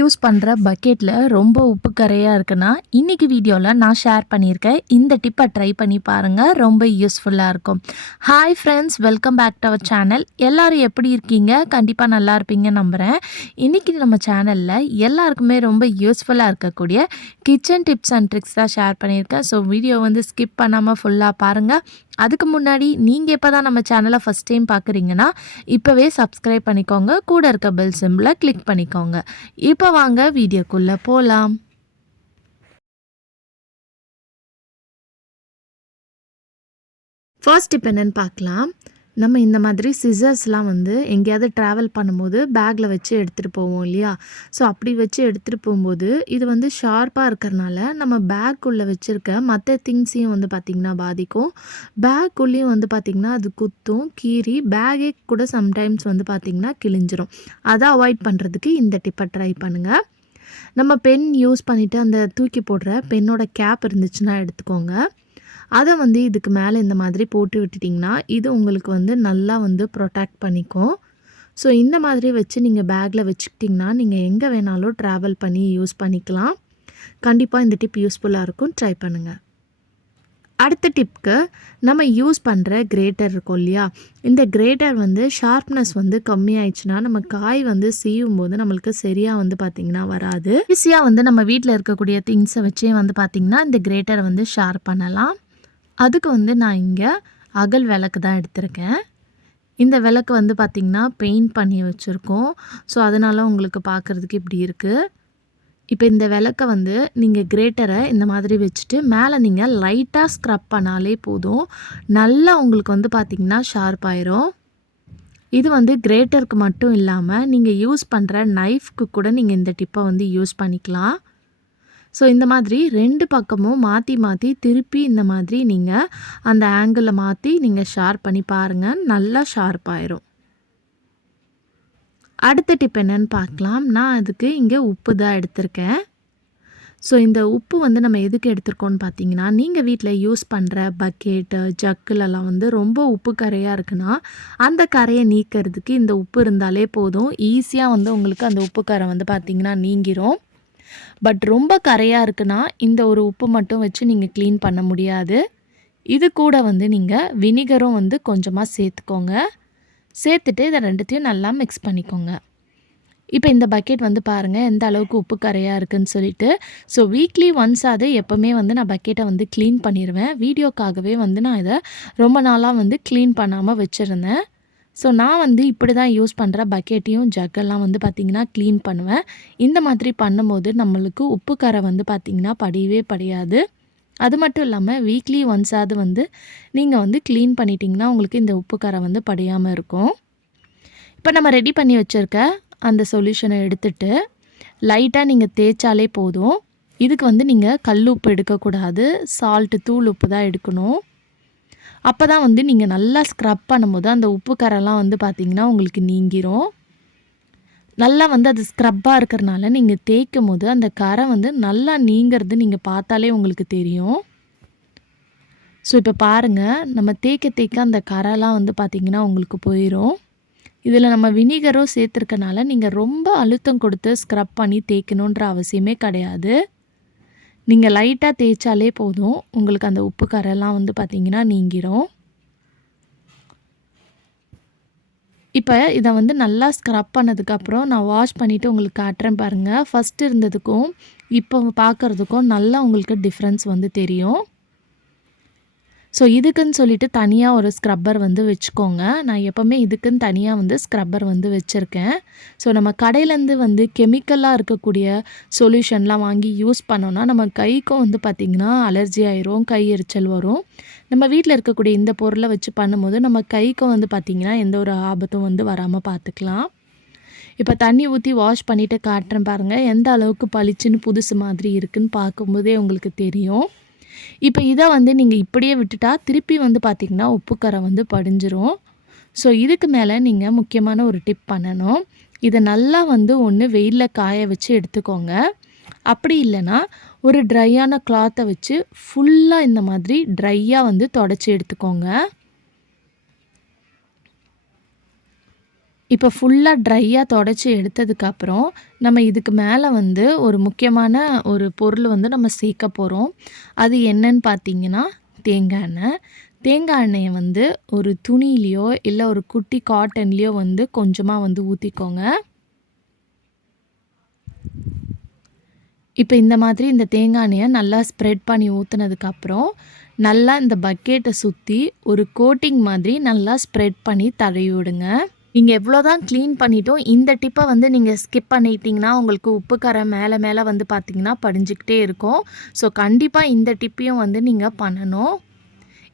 Use பண்ணுற பக்கெட்டில் ரொம்ப உப்பு கரையாக இருக்குன்னா இன்றைக்கி வீடியோவில் நான் ஷேர் பண்ணியிருக்கேன். இந்த டிப்பை ட்ரை பண்ணி பாருங்கள் ரொம்ப யூஸ்ஃபுல்லாக இருக்கும். Hi friends welcome back to our channel எல்லோரும் எப்படி இருக்கீங்க? கண்டிப்பாக நல்லா இருப்பீங்க நம்புகிறேன் இன்றைக்கி நம்ம சேனலில் எல்லாருக்குமே ரொம்ப யூஸ்ஃபுல்லாக இருக்கக்கூடிய கிச்சன் டிப்ஸ் அண்ட் ட்ரிக்ஸ் தான் ஷேர் பண்ணியிருக்கேன். ஸோ வீடியோ வந்து ஸ்கிப் பண்ணாமல் ஃபுல்லாக பாருங்கள் அதுக்கு முன்னாடி நீங்கள் இப்போ தான் நம்ம சேனலை ஃபஸ்ட் டைம் பார்க்குறீங்கன்னா இப்போவே சப்ஸ்கிரைப் பண்ணிக்கோங்க. கூட இருக்க பெல் சிம்பிளை கிளிக் பண்ணிக்கோங்க. இப்போ வாங்க வீடியோக்குள்ளே போகலாம் ஃபர்ஸ்ட் இப்போ என்னென்னு பார்க்கலாம். நம்ம இந்த மாதிரி சிசர்ஸ்லாம் வந்து எங்கேயாவது ட்ராவல் பண்ணும்போது பேக்கில் வச்சு எடுத்துகிட்டு போவோம் இல்லையா? ஸோ அப்படி வச்சு எடுத்துகிட்டு போகும்போது இது வந்து ஷார்ப்பாக இருக்கிறனால நம்ம பேக்குள்ளே வச்சுருக்க மற்ற திங்ஸையும் வந்து பார்த்திங்கன்னா பாதிக்கும். பேக்குள்ளேயும் வந்து பார்த்திங்கன்னா அது குத்தும் கீறி பேகே கூட சம்டைம்ஸ் வந்து பார்த்திங்கன்னா கிழிஞ்சிரும். அதை அவாய்ட் பண்ணுறதுக்கு இந்த டிப்பை ட்ரை பண்ணுங்கள் நம்ம பென் யூஸ் பண்ணிவிட்டு அந்த தூக்கி போடுற பெண்ணோட கேப் இருந்துச்சுன்னா எடுத்துக்கோங்க. அதை வந்து இதுக்கு மேலே இந்த மாதிரி போட்டு விட்டுட்டிங்கன்னா இது உங்களுக்கு வந்து நல்லா வந்து ப்ரொடெக்ட் பண்ணிக்கும். ஸோ இந்த மாதிரி வச்சு நீங்கள் பேக்கில் வச்சுக்கிட்டிங்கன்னா நீங்கள் எங்கே வேணாலும் ட்ராவல் பண்ணி யூஸ் பண்ணிக்கலாம். கண்டிப்பாக இந்த டிப் யூஸ்ஃபுல்லாக இருக்கும். ட்ரை பண்ணுங்கள் அடுத்த டிப்க்கு நம்ம யூஸ் பண்ணுற கிரேட்டர் இருக்கும் இல்லையா? இந்த கிரேட்டர் வந்து ஷார்ப்னஸ் வந்து கம்மியாயிடுச்சுன்னா நம்ம காய் வந்து செய்யும் போது நம்மளுக்கு சரியாக வந்து பார்த்திங்கன்னா வராது. ஈஸியாக வந்து நம்ம வீட்டில் இருக்கக்கூடிய திங்ஸை வச்சே வந்து பார்த்திங்கன்னா இந்த கிரேட்டரை வந்து ஷார்ப் பண்ணலாம். அதுக்கு வந்து நான் இங்கே அகல் விளக்கு தான் எடுத்திருக்கேன். இந்த விளக்கு வந்து பார்த்திங்கன்னா பெயிண்ட் பண்ணி வச்சுருக்கோம். ஸோ அதனால் உங்களுக்கு பார்க்குறதுக்கு இப்படி இருக்குது இப்போ இந்த விளக்கை வந்து நீங்கள் கிரேட்டரை இந்த மாதிரி வச்சுட்டு மேலே நீங்கள் லைட்டாக ஸ்க்ரப் பண்ணாலே போதும். நல்லா உங்களுக்கு வந்து பார்த்திங்கன்னா ஷார்ப் ஆயிரும். இது வந்து கிரேட்டருக்கு மட்டும் இல்லாமல் நீங்கள் யூஸ் பண்ணுற நைஃப்க்கு கூட நீங்கள் இந்த டிப்பை வந்து யூஸ் பண்ணிக்கலாம். ஸோ இந்த மாதிரி ரெண்டு பக்கமும் மாற்றி மாற்றி திருப்பி இந்த மாதிரி நீங்கள் அந்த ஆங்கிளை மாற்றி நீங்கள் ஷார்ப் பண்ணி பாருங்கள் நல்லா ஷார்ப் ஆயிரும். அடுத்த டிப் என்னன்னு பார்க்கலாம். நான் அதுக்கு இங்கே உப்பு தான் எடுத்திருக்கேன். ஸோ இந்த உப்பு வந்து நம்ம எதுக்கு எடுத்துருக்கோன்னு பார்த்தீங்கன்னா நீங்கள் வீட்டில் யூஸ் பண்ணுற பக்கெட்டு ஜக்குலெல்லாம் வந்து ரொம்ப உப்பு கரையாக இருக்குன்னா அந்த கரையை நீக்கிறதுக்கு இந்த உப்பு இருந்தாலே போதும். ஈஸியாக வந்து உங்களுக்கு அந்த உப்பு கரை வந்து பார்த்திங்கன்னா நீங்கிரும். பட் ரொம்ப கரையாக இருக்குன்னா இந்த ஒரு உப்பு மட்டும் வச்சு நீங்கள் க்ளீன் பண்ண முடியாது. இது கூட வந்து நீங்கள் வினிகரும் வந்து கொஞ்சமாக சேர்த்துக்கோங்க. சேர்த்துட்டு இதை ரெண்டுத்தையும் நல்லா மிக்ஸ் பண்ணிக்கோங்க. இப்போ இந்த பக்கெட் வந்து பாருங்கள் எந்த அளவுக்கு உப்பு கரையாக இருக்குதுன்னு சொல்லிட்டு. ஸோ வீக்லி ஒன்ஸ் அது எப்போவுமே வந்து நான் பக்கெட்டை வந்து க்ளீன் பண்ணிடுவேன் வீடியோக்காகவே வந்து நான் இதை ரொம்ப நாளாக வந்து க்ளீன் பண்ணாமல் வச்சுருந்தேன். ஸோ நான் வந்து இப்படி தான் யூஸ் பண்ணுற பக்கெட்டையும் ஜக்கெல்லாம் வந்து பார்த்திங்கன்னா க்ளீன் பண்ணுவேன். இந்த மாதிரி பண்ணும்போது நம்மளுக்கு உப்பு கரை வந்து பார்த்திங்கன்னா படியவே படியாது. அது மட்டும் இல்லாமல் வீக்லி ஒன்ஸாவது வந்து நீங்கள் வந்து க்ளீன் பண்ணிட்டீங்கன்னா உங்களுக்கு இந்த உப்பு கரை வந்து படியாமல் இருக்கும். இப்போ நம்ம ரெடி பண்ணி வச்சுருக்க அந்த சொல்யூஷனை எடுத்துட்டு லைட்டாக நீங்கள் தேய்ச்சாலே போதும். இதுக்கு வந்து நீங்கள் கல் உப்பு எடுக்கக்கூடாது. சால்ட்டு தூள் உப்பு தான் எடுக்கணும். அப்போ தான் வந்து நீங்கள் நல்லா ஸ்க்ரப் பண்ணும்போது அந்த உப்பு கரெல்லாம் வந்து பார்த்திங்கன்னா உங்களுக்கு நீங்கிரும். நல்லா வந்து அது ஸ்க்ரப்பாக இருக்கிறனால நீங்கள் தேய்க்கும் போது அந்த கரை வந்து நல்லா நீங்கிறது நீங்கள் பார்த்தாலே உங்களுக்கு தெரியும். ஸோ இப்போ பாருங்கள் நம்ம தேய்க்க தேய்க்க அந்த கரைலாம் வந்து பார்த்திங்கன்னா உங்களுக்கு போயிடும் இதில் நம்ம வினிகரும் சேர்த்துருக்கனால நீங்கள் ரொம்ப அழுத்தம் கொடுத்து ஸ்க்ரப் பண்ணி தேய்க்கணுன்ற அவசியமே கிடையாது. நீங்கள் லைட்டாக தேய்ச்சாலே போதும். உங்களுக்கு அந்த உப்பு கரெல்லாம் வந்து பார்த்திங்கன்னா நீங்கிரும். இப்போ இதை வந்து நல்லா ஸ்க்ரப் பண்ணதுக்கப்புறம் நான் வாஷ் பண்ணிவிட்டு உங்களுக்கு காட்டுறேன் பாருங்கள் ஃபஸ்ட்டு இருந்ததுக்கும் இப்போ பார்க்குறதுக்கும் நல்லா உங்களுக்கு டிஃப்ரென்ஸ் வந்து தெரியும். ஸோ இதுக்குன்னு சொல்லிட்டு தனியாக ஒரு ஸ்க்ரப்பர் வந்து வச்சுக்கோங்க. நான் எப்போவுமே இதுக்குன்னு தனியாக வந்து ஸ்க்ரப்பர் வந்து வச்சுருக்கேன். ஸோ நம்ம கடையிலேருந்து வந்து கெமிக்கலாக இருக்கக்கூடிய சொல்யூஷன்லாம் வாங்கி யூஸ் பண்ணோன்னா நம்ம கைக்கும் வந்து பார்த்திங்கன்னா அலர்ஜி ஆயிரும் கை எரிச்சல் வரும். நம்ம வீட்டில் இருக்கக்கூடிய இந்த பொருளை வச்சு பண்ணும்போது நம்ம கைக்கும் வந்து பார்த்திங்கன்னா எந்த ஒரு ஆபத்தும் வந்து வராமல் பார்த்துக்கலாம் இப்போ தண்ணி ஊற்றி வாஷ் பண்ணிவிட்டு காட்டுறேன் பாருங்கள் எந்த அளவுக்கு பளிச்சுன்னு புதுசு மாதிரி இருக்குதுன்னு பார்க்கும்போதே உங்களுக்கு தெரியும். இப்போ இதை வந்து நீங்கள் இப்படியே விட்டுட்டா திருப்பி வந்து பார்த்திங்கன்னா உப்புக்கரை வந்து படிஞ்சிரும். ஸோ இதுக்கு மேலே நீங்கள் முக்கியமான ஒரு டிப் பண்ணணும். இதை நல்லா வந்து ஒன்று வெயிலில் காய வச்சு எடுத்துக்கோங்க. அப்படி இல்லைன்னா ஒரு ட்ரையான கிளாத்தை வச்சு ஃபுல்லாக இந்த மாதிரி ட்ரையாக வந்து தொடச்சி எடுத்துக்கோங்க. இப்போ ஃபுல்லாக ட்ரையாக தொடச்சி எடுத்ததுக்கப்புறம் நம்ம இதுக்கு மேலே வந்து ஒரு முக்கியமான ஒரு பொருள் வந்து நம்ம சேர்க்க போகிறோம் அது என்னன்னு பார்த்தீங்கன்னா தேங்காய் எண்ணெய். தேங்காய் எண்ணெயை வந்து ஒரு துணியிலையோ இல்லை ஒரு குட்டி காட்டன்லேயோ வந்து கொஞ்சமாக வந்து ஊற்றிக்கோங்க இப்போ இந்த மாதிரி இந்த தேங்காய் எண்ணெயை நல்லா ஸ்ப்ரெட் பண்ணி ஊற்றுனதுக்கப்புறம் நல்லா இந்த பக்கெட்டை சுற்றி ஒரு கோட்டிங் மாதிரி நல்லா ஸ்ப்ரெட் பண்ணி தடவி விடுங்க. நீங்கள் எவ்வளோ தான் க்ளீன் பண்ணிட்டோம் இந்த டிப்பை வந்து நீங்கள் ஸ்கிப் பண்ணிட்டீங்கன்னா உங்களுக்கு உப்பு கரை மேலே மேலே வந்து பார்த்திங்கன்னா படிஞ்சிக்கிட்டே இருக்கும். ஸோ கண்டிப்பாக இந்த டிப்பையும் வந்து நீங்கள் பண்ணணும்.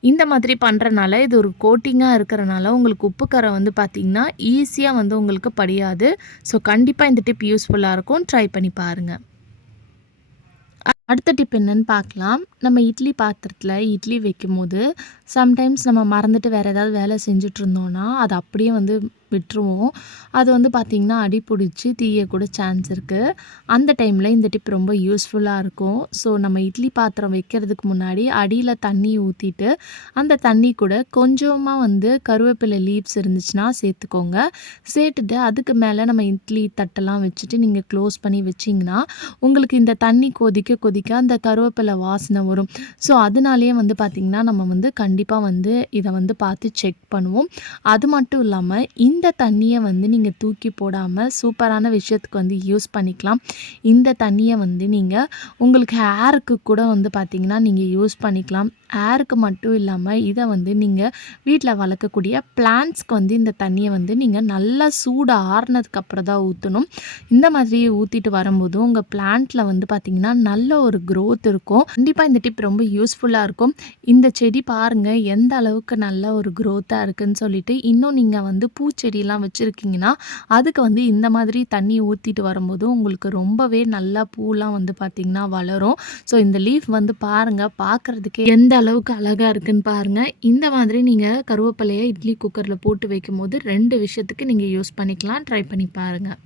இந்த மாதிரி பண்ணுறனால இது ஒரு கோட்டிங்காக இருக்கிறனால உங்களுக்கு உப்பு கரை வந்து பார்த்திங்கன்னா ஈஸியாக வந்து உங்களுக்கு படியாது. ஸோ கண்டிப்பாக இந்த டிப் யூஸ்ஃபுல்லாக இருக்கும். ட்ரை பண்ணி பாருங்கள் அடுத்த டிப் என்னன்னு பார்க்கலாம் நம்ம இட்லி பாத்திரத்தில் இட்லி வைக்கும்போது சம்டைம்ஸ் நம்ம மறந்துட்டு வேறு ஏதாவது வேலை செஞ்சுட்டு இருந்தோன்னா அது அப்படியே வந்து விட்டுருவோம். அது வந்து பார்த்திங்கன்னா அடி பிடிச்சி தீய கூட சான்ஸ் இருக்குது அந்த டைமில் இந்த டிப் ரொம்ப யூஸ்ஃபுல்லாக இருக்கும். ஸோ நம்ம இட்லி பாத்திரம் வைக்கிறதுக்கு முன்னாடி அடியில் தண்ணி ஊற்றிட்டு அந்த தண்ணி கூட கொஞ்சமாக வந்து கருவேப்பிலை லீவ்ஸ் இருந்துச்சுன்னா சேர்த்துக்கோங்க. சேர்த்துட்டு அதுக்கு மேலே நம்ம இட்லி தட்டெல்லாம் வச்சுட்டு நீங்கள் க்ளோஸ் பண்ணி வச்சிங்கன்னா உங்களுக்கு இந்த தண்ணி கொதிக்க கொதிக்க அந்த கருவேப்பிலை வாசனை வரும். ஸோ அதனாலேயே வந்து பார்த்திங்கன்னா நம்ம வந்து கண்டிப்பாக வந்து இதை வந்து பார்த்து செக் பண்ணுவோம். அது மட்டும் இல்லாமல் இந்த தண்ணியை வந்து நீங்கள் தூக்கி போடாமல் சூப்பரான விஷயத்துக்கு வந்து யூஸ் பண்ணிக்கலாம். இந்த தண்ணியை வந்து நீங்கள் உங்களுக்கு ஹேருக்கு கூட வந்து பார்த்திங்கன்னா நீங்கள் யூஸ் பண்ணிக்கலாம். ஏருக்கு மட்டும் இல்லாமல் இதை வந்து நீங்கள் வீட்டில் வளர்க்கக்கூடிய பிளான்ட்ஸ்க்கு வந்து இந்த தண்ணியை வந்து நீங்கள் நல்லா சூடு ஆறுனதுக்கப்புறம் தான் ஊற்றணும் இந்த மாதிரி ஊற்றிட்டு வரும்போது உங்கள் பிளான்ட்டில் வந்து பார்த்திங்கன்னா நல்ல ஒரு க்ரோத் இருக்கும். கண்டிப்பாக இந்த டிப் ரொம்ப யூஸ்ஃபுல்லாக இருக்கும். இந்த செடி பாருங்கள் எந்த அளவுக்கு நல்ல ஒரு க்ரோத்தாக இருக்குதுன்னு சொல்லிட்டு இன்னும் நீங்கள் வந்து பூச்செடியெலாம் வச்சுருக்கீங்கன்னா அதுக்கு வந்து இந்த மாதிரி தண்ணி ஊற்றிட்டு வரும்போது உங்களுக்கு ரொம்பவே நல்லா பூலாம் வந்து பார்த்திங்கன்னா வளரும். ஸோ இந்த லீஃப் வந்து பாருங்கள் பார்க்குறதுக்கே எந்த அளவுக்கு அழகாக இருக்குன்னு பாருங்கள் இந்த மாதிரி நீங்கள் கருவேப்பிலையை இட்லி குக்கரில் போட்டு வைக்கும்போது ரெண்டு விஷயத்துக்கு நீங்கள் யூஸ் பண்ணிக்கலாம். ட்ரை பண்ணி பாருங்கள்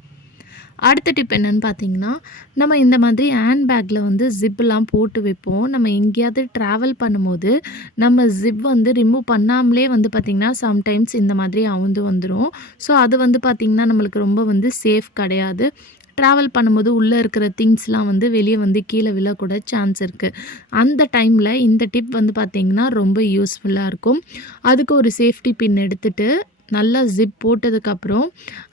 அடுத்த டிப் என்னென்னு பார்த்தீங்கன்னா நம்ம இந்த மாதிரி ஹேண்ட் பேக்கில் வந்து ஜிப்லாம் போட்டு வைப்போம். நம்ம எங்கேயாவது ட்ராவல் பண்ணும்போது நம்ம ஜிப் வந்து ரிமூவ் பண்ணாமலே வந்து பார்த்திங்கன்னா சம்டைம்ஸ் இந்த மாதிரி அவுந்து வந்துடும் ஸோ அது வந்து பார்த்திங்கன்னா நம்மளுக்கு ரொம்ப வந்து சேஃப் கிடையாது. ட்ராவல் பண்ணும்போது உள்ளே இருக்கிற திங்ஸ்லாம் வந்து வெளியே வந்து கீழே விழக்கூட சான்ஸ் இருக்குது அந்த டைமில் இந்த டிப் வந்து பார்த்திங்கன்னா ரொம்ப யூஸ்ஃபுல்லாக இருக்கும். அதுக்கு ஒரு சேஃப்டி பின் எடுத்துகிட்டு நல்லா ஜிப் போட்டதுக்கப்புறம்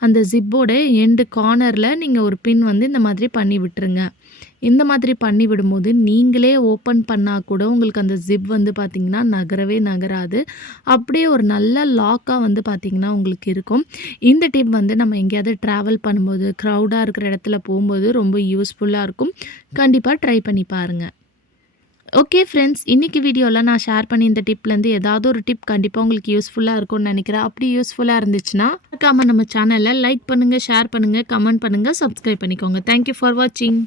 அந்த ஜிப்போட எண்டு கார்னரில் நீங்கள் ஒரு பின் வந்து இந்த மாதிரி பண்ணி விட்டுருங்க. இந்த மாதிரி பண்ணி விடும்போது நீங்களே ஓப்பன் பண்ணால் கூட உங்களுக்கு அந்த ஜிப் வந்து பார்த்திங்கன்னா நகரவே நகராது. அப்படியே ஒரு நல்ல லாக்காக வந்து பார்த்திங்கன்னா உங்களுக்கு இருக்கும். இந்த டிப் வந்து நம்ம எங்கேயாவது ட்ராவல் பண்ணும்போது க்ரௌடாக இருக்கிற இடத்துல போகும்போது ரொம்ப யூஸ்ஃபுல்லாக இருக்கும். கண்டிப்பாக ட்ரை பண்ணி பாருங்கள் ஓகே ஃப்ரெண்ட்ஸ் இன்றைக்கி வீடியோவில் நான் ஷேர் பண்ணி இந்த டிப்லேருந்து ஏதாவது ஒரு டிப் கண்டிப்பாக உங்களுக்கு யூஸ்ஃபுல்லாக இருக்கும்னு நினைக்கிறேன். அப்படி யூஸ்ஃபுல்லாக இருந்துச்சுன்னா மறக்காமல் நம்ம சேனலில் லைக் பண்ணுங்கள் ஷேர் பண்ணுங்கள் கமெண்ட் பண்ணுங்கள் சப்ஸ்கிரைப் பண்ணிக்கோங்க. தேங்க்யூ ஃபார் வாட்சிங்